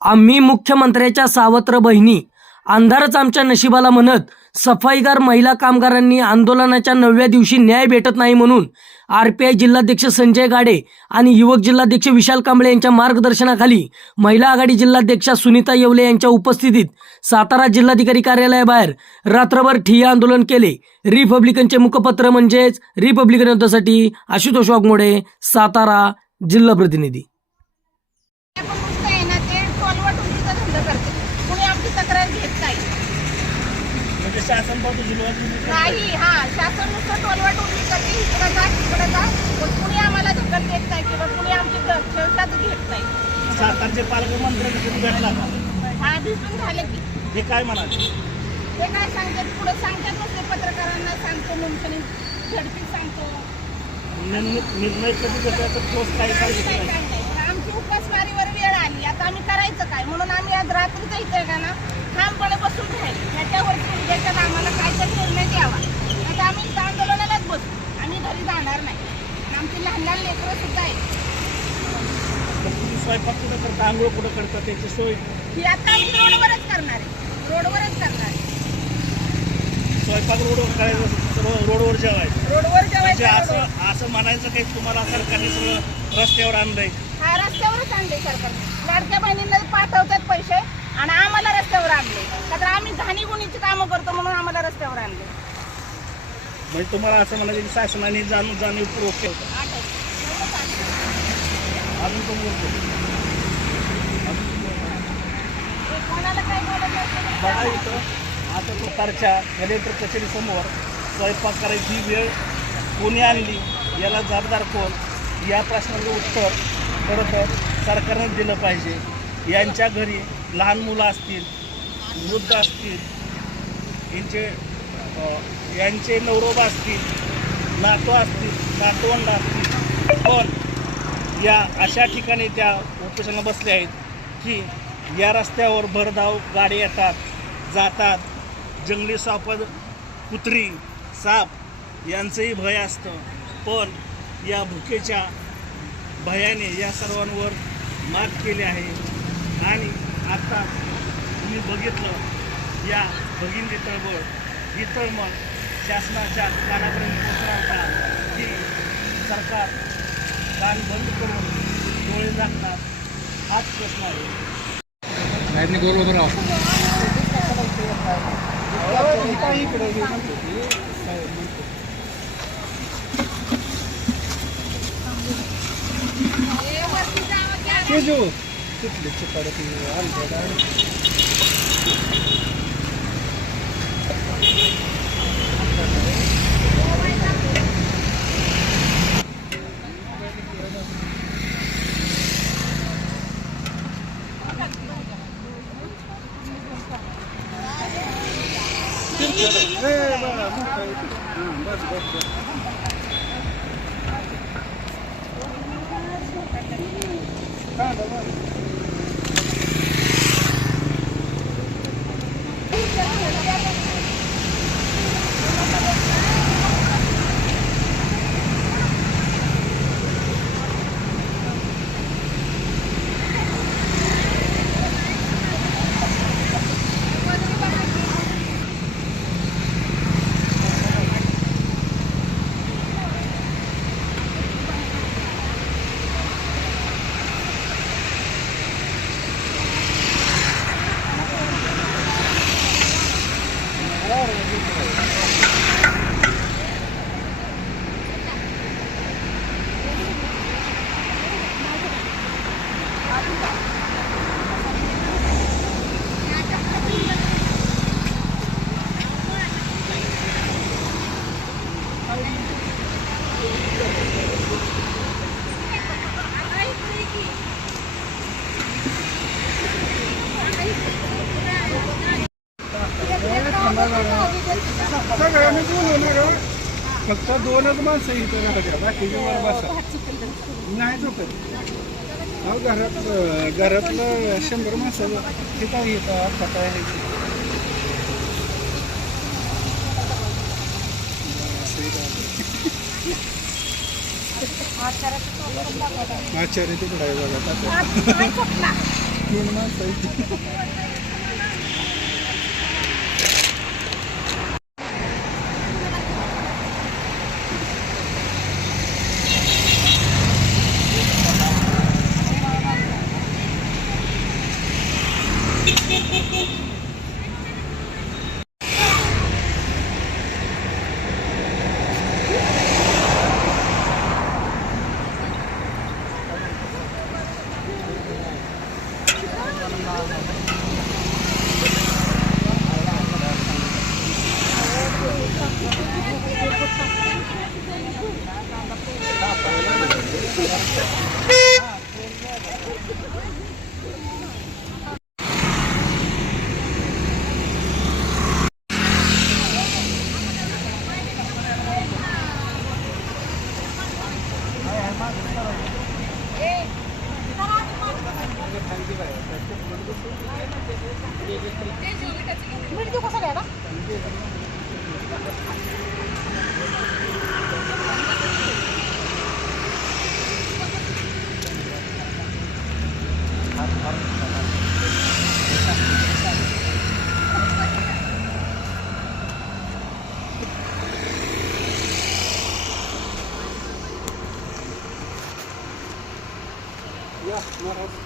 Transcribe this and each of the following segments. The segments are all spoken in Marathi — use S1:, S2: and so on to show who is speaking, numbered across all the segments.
S1: आम्ही मुख्यमंत्र्याच्या सावत्र बहिणी अंधारच आमच्या नशिबाला म्हणत सफाईगार महिला कामगारांनी आंदोलनाच्या नवव्या दिवशी न्याय भेटत नाही म्हणून आर पी आय जिल्हाध्यक्ष संजय गाडे आणि युवक जिल्हाध्यक्ष विशाल कांबळे यांच्या मार्गदर्शनाखाली महिला आघाडी जिल्हाध्यक्षा सुनीता येवले यांच्या उपस्थितीत सातारा जिल्हाधिकारी कार्यालयाबाहेर रात्रभर ठिय्या आंदोलन केले. रिपब्लिकनचे मुखपत्र म्हणजेच रिपब्लिकन युद्धासाठी आशुतोष वाघमोडे सातारा जिल्हा प्रतिनिधी.
S2: घेत नाही.
S3: म्हणजे शासन पण तुझी
S2: नाही हा शासन नुसतं टोलवाटोलकी करते इकडं जा तिकडं जा. पण कुणी आम्हाला दखल देत नाही किंवा कुणी आमची दक्षताच घेत नाही.
S3: सातारचे पालकमंत्री तुम्ही भेटला का?
S2: हा भेटून झाले की.
S3: हे काय म्हणाले?
S2: ते काय सांगतात? पुढे सांगतात नुसते पत्रकारांना सांगतो मुंशनी झडपी सांगतो.
S3: निर्णय कधी घेतला? तर ठोस काय
S2: काही
S3: सांगितलं नाही.
S2: आमची उपासमारीवर वेळ आली. आता आम्ही करायचं काय? म्हणून आम्ही आज रात्रीच इथे का ना? ठामपणे बसून राहील ह्याच्यावरती उद्याच्या आम्हाला काहीतरी निर्णय द्यावा आता आम्ही इथं आंदोलनालाच बसू. आम्ही घरी जाणार नाही. आमची लहान लहान लेकरं सुद्धा आहेत.
S3: तर तुम्ही स्वयंपाक कुठं करता? आंघोळ कुठं करता? त्याची सोय?
S2: ही आता आम्ही रोडवरच करणार आहे. रोडवरच करणार आहे.
S3: स्वयंपाक रोडवर करायचं सर्व रोडवर जेवायचं.
S2: रोडवर
S3: म्हणजे
S2: जेवायचं
S3: असं असं म्हणायचं काही तुम्हाला सरकारने सगळं रस्त्यावर आणलंय.
S2: हा रस्त्यावरच आणले सरकारने. लाडक्या बहिणींना पाठवतात पैसे. आणि आम्हाला रस्त्यावर आणले. का तर आम्ही घाणी गुणीची कामं करतो म्हणून आम्हाला रस्त्यावर आणले.
S3: म्हणजे तुम्हाला असं म्हणायचं की शासनाने जाणून जाणीवपूर्वक केलं अजून पण बोलतो
S2: कोणाला काय बोलत नाही
S3: बघा इथं आता सरकारच्या कलेक्टर कचेरीसमोर स्वयंपाक करायची वेळ कोणी आणली याला जबाबदार कोण? या प्रश्नाचं उत्तर खरं तर सरकारने दिलं पाहिजे. यांच्या घरी लहान मुलं असतील वृद्ध असतील यांचे यांचे नवरोबा असतील नातो असतील नातवंड असतील पण या अशा ठिकाणी त्या उपोषणाला बसल्या आहेत की या रस्त्यावर भरधाव गाडी येतात जातात जंगली सापद कुत्री साप यांचंही भय असतं. पण या भुकेच्या भयाने या सर्वांवर मात केली आहे आणि आता तुम्ही बघितलं या भगिनी तळबळ ही तळमळ शासनाच्या कानापर्यंत पोहोचणार की सरकार कान बंद करून डोळे झाकणार हाच प्रश्न आहे. कितले Chipade hundred Hey, bro, I'm okay. Ah, that's good.
S4: सगळ्यांनी बोलवणार हो. फक्त दोनच माणसं इथं राहतात. बाकीचे वर बसा. नाही झोपत. अहो घरात घरातलं शंभर माणसं हे येतात येतं आता आहे आचार्य तिकडे बघा तात्या.
S2: आज- आज सुटला.
S4: तीन माणसं आहेत.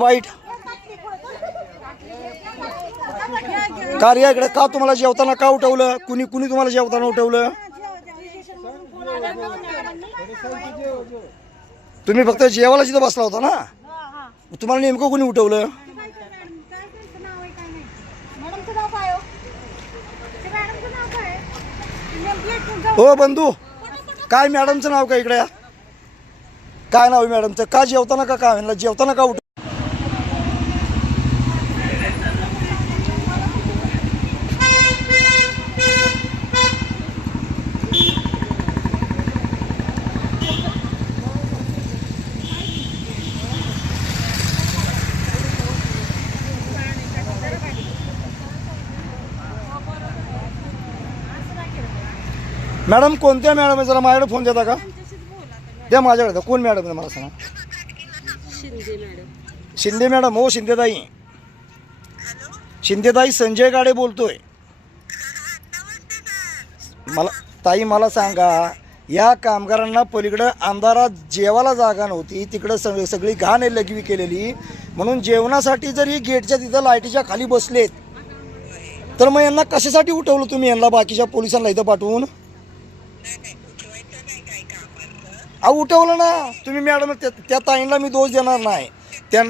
S5: वाईट. कार्याकडे का तुम्हाला जेवताना का उठवलं? कुणी कुणी तुम्हाला जेवताना उठवलं? तुम्ही फक्त जेवायला तिथं बसला होता ना? तुम्हाला नेमकं कुणी उठवलं?
S2: हो
S5: बंधू. काय मॅडमचं नाव काय इकडे? काय नाव आहे मॅडमचं? का जेवताना का काय म्हणलं जेवताना का उठ मॅडम कोणत्या मॅडम आहे? जरा माझ्याकडे फोन देता का? द्या माझ्याकडे द्या. कोण मॅडम आहे मला सांगा? शिंदे मॅडम. हो शिंदेताई शिंदेताई संजय गाडे बोलतोय. मला ताई मला सांगा या कामगारांना पलीकडं अंधारात जेवायला जागा नव्हती तिकडं सग सगळी घाण आहे लघवी केलेली म्हणून जेवणासाठी जर ही गेटच्या तिथं लाईटीच्या खाली बसलेत तर मग यांना कशासाठी उठवलं तुम्ही? यांना बाकीच्या पोलिसांना इथं पाठवून? अहो उठवलं ना. तुम्ही मॅडम त्या ताईंना मी दोष देणार नाही. त्यांना